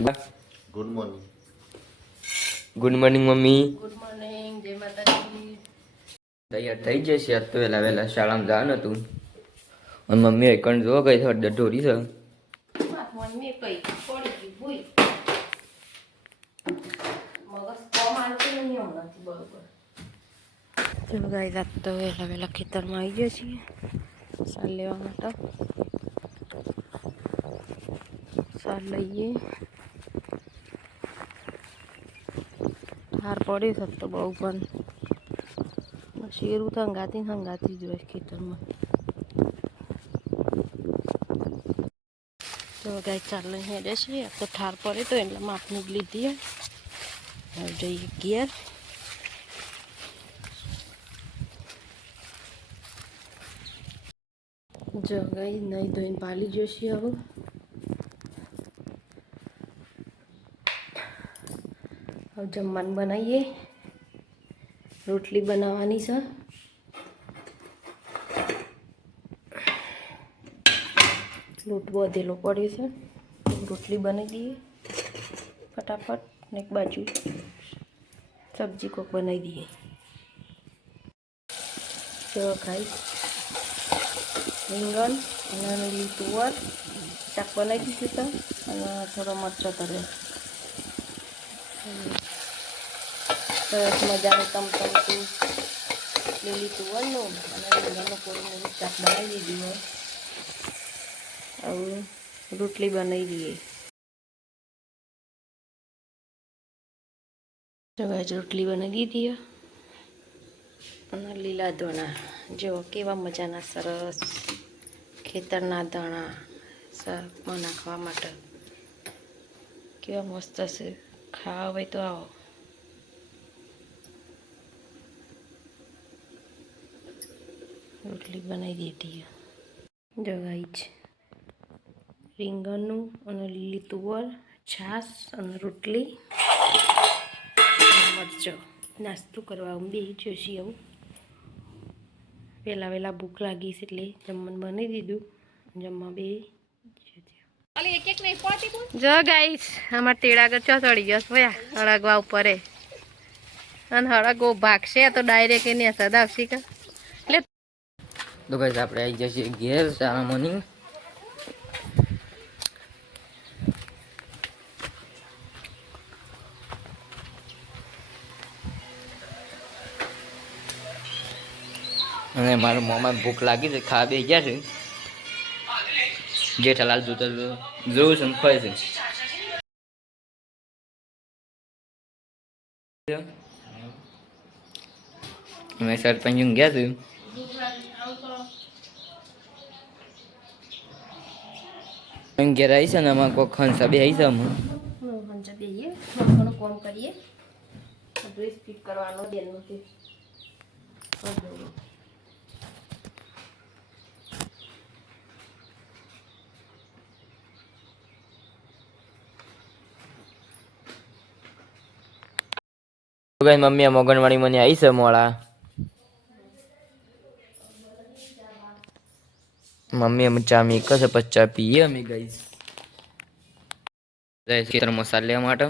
Good morning. Good morning mummy. Good morning, જય માતાજી. તૈયાર થઈ જશે આજ તો વહેલા વહેલા શાળામાં જવાનું હતું અને મમ્મી એકણ જો ગઈ હળદર ઢોરી છે. મમ્મી કઈ પડી ગઈ ભૂઈ મગજ કોમ આવતું નહીં હમણાંથી બરોબર. ચલો ગાઈસ, આજ તો વહેલા વહેલા ખેતરમાં આવી ગયા છીએ સાર લેવા માટે. સાર લઈએ. હાર પડ્યું છે તો બહુ પણ શેરું તો હંગાતી જ હોય ખેતરમાં. તો ગાય ચાર લઈને હેડે છીએ. તો ઠાર પડે તો એટલે માપની જ લીધી. હવે જઈએ ઘેર. જો ગઈ નહીં ધોઈને પાલી જશે. હવે જમવાનું બનાવીએ. રોટલી બનાવવાની છે. લોટ બધેલો પડ્યો છે. રોટલી બનાવી દઈએ ફટાફટ. ને એક બાજુ સબ્જી કોક બનાવી દઈએ. જો ખાઈ રીંગણ અને લીલી તુવર શાક બનાવી દીધું છે અને થોડો મરચાં તળે. સરસ મજાનું તમતમતું લીલી તુવરનું અને રીંગણનું થોડું મોડું શાક બનાવી દીધું હોય. હવે રોટલી બનાવી દઈએ. રોટલી બનાવી દીધી અને લીલા ધોણા જો કેવા મજાના સરસ ખેતરના દાણા શાકમાં નાખવા માટે કેવા મસ્ત છે. ખાવા હોય તો આવો. રોટલી બનાવી દીધી. જો ગાઈસ, રીંગણનું અને લીલી તુવર, છાશ અને રોટલી, મરચો. નાસ્તો કરવા બેસી જશે. આવું વહેલા વહેલા ભૂખ લાગી છે એટલે જમવાનું બનાવી દીધું. જમવા બે જો ગાઈસ, અમાર તેડાગર ચો ચડી ગયો ભયા હળગવા ઉપર. અને હળગવો ભાગશે તો ડાયરેક્ટ એને સદ આવશે કે એટલે. તો ગાઈસ આપણે આવી જઈએ ઘેર શાળામાંની. અને મારા મોમાં ભૂખ લાગી છે. ખાવા બે ગયા છે. જેઠાલાલ જોતા જોઉં છે ખોય છે. મેં સરપંચ ગયા છે. ઘેર આવી છે ને આમાં કોઈ ખંસા બે આવી છે. હંચા બેહીએ કોમ કરીએ. ડ્રેસ ફિટ કરવાનો બેનનું છે. મમ્મી મોગણવાડી મને આવી છે મોડા. મમ્મી અમે ચા મીક છે પછી ચા પીએ અમે ગઈ ખેતર મસાલા લેવા માટે.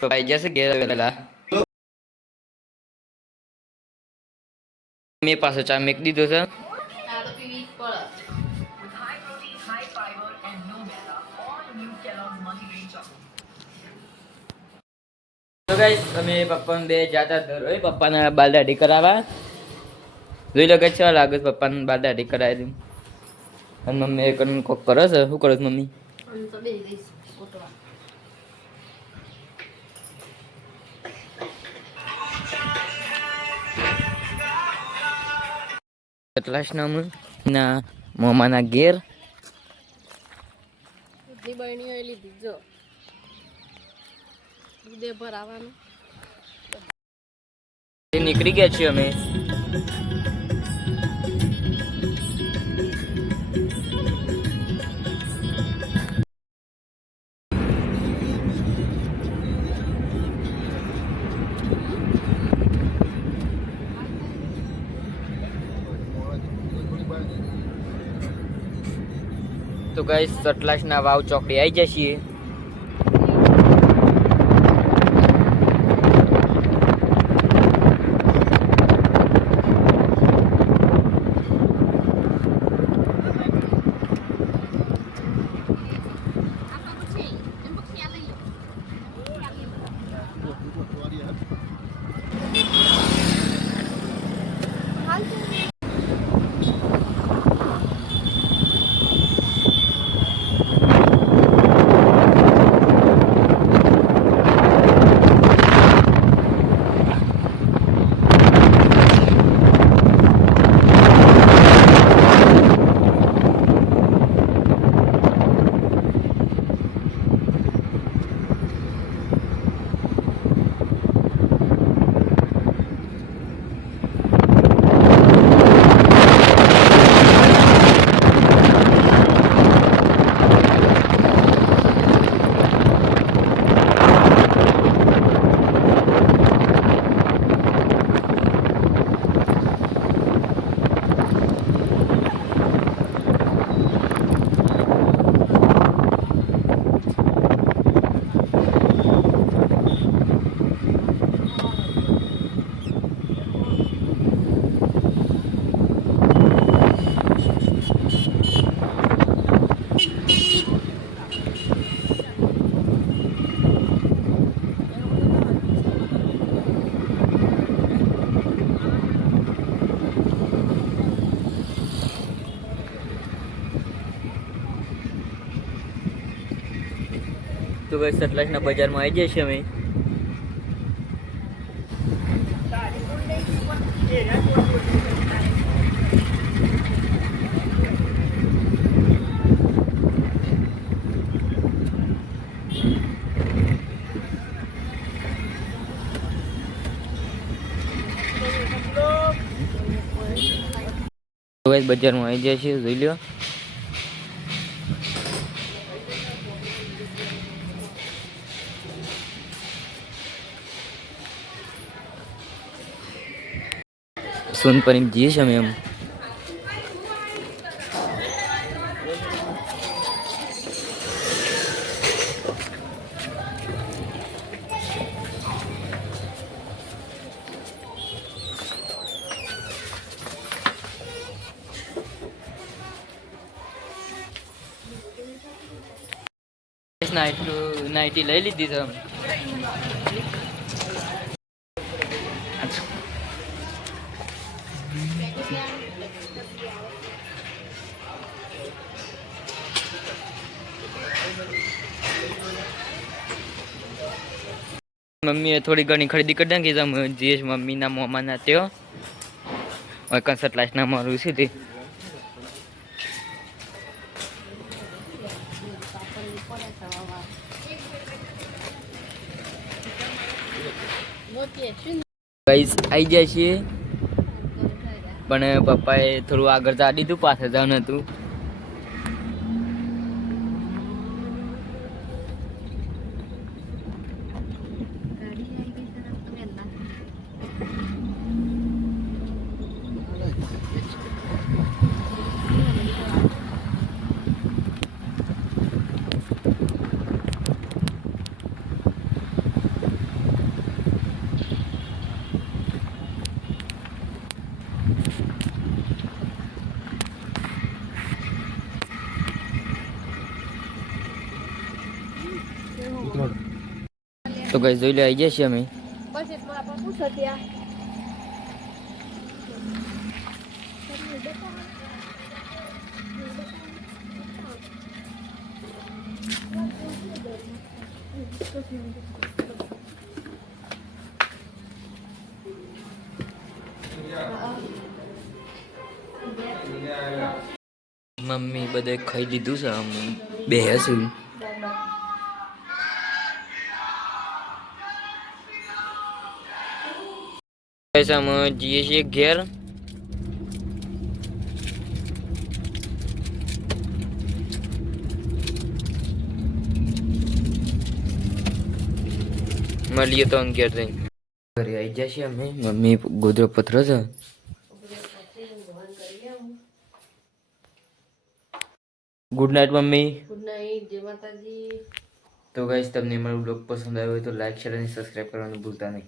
ભાઈ જશે ઘેર વેલા. મેં પાસે ચા મીક દીધો છે. તો ગાઈસ, અમે પપ્પાને બે જાતા ધરોય પપ્પાના બાલ દાઢી કરાવવા. જોઈ લો કે ચા લાગે પપ્પાને બાલ દાઢી કરાવી દઉં. અને મમ્મી એક કોક કરે છે. શું કરે છે મમ્મી? કેટલાશ નામ ના મોમાના ઘેર બહેણીઓ લીધી જો દૂધે ભરાવાનું. નીકળી ગયા છીએ અમે. તો ગાઈસ સતલાસના વાવ ચોકડી આવી જશે. તો ગાઈસ સતલાસના બજારમાં આવી જઈએ છીએ અમે. તો ગાઈસ બજારમાં આવી જાય છે, જોઈ લો. સોનપરી જઈએ છીએ અમે એમ. નાઇટી લઈ લીધી છે અમે. મમ્મીએ થોડી ઘણી ખરીદી કરી નાખી છે. અમે જઈશ મમ્મીના મોમાના ત્યાં સતલાસના મારું છે તે. ગાઈસ આવી જાય છીએ, પણ પપ્પાએ થોડું આગળ જવા દીધું, પાછળ જવાનું હતું. તો ગાઈસ જોઈ લે આવી જઈએ છીએ અમે. મમ્મી બધે ખાઈ લીધું છે, અમે બે હશું. અમે જઈએ છીએ ઘેર. મળીએ તો ઘેર જઈને. ઘરે આવી જશે અમે. મમ્મી ગોદરો પથરો છે. Good night mummy. Good night, જય માતાજી. તો ગાઈસ તમને મારો બ્લોગ પસંદ આવ્યો હોય તો લાઈક શેર અને સબસ્ક્રાઇબ કરવાનું ભૂલતા નહીં.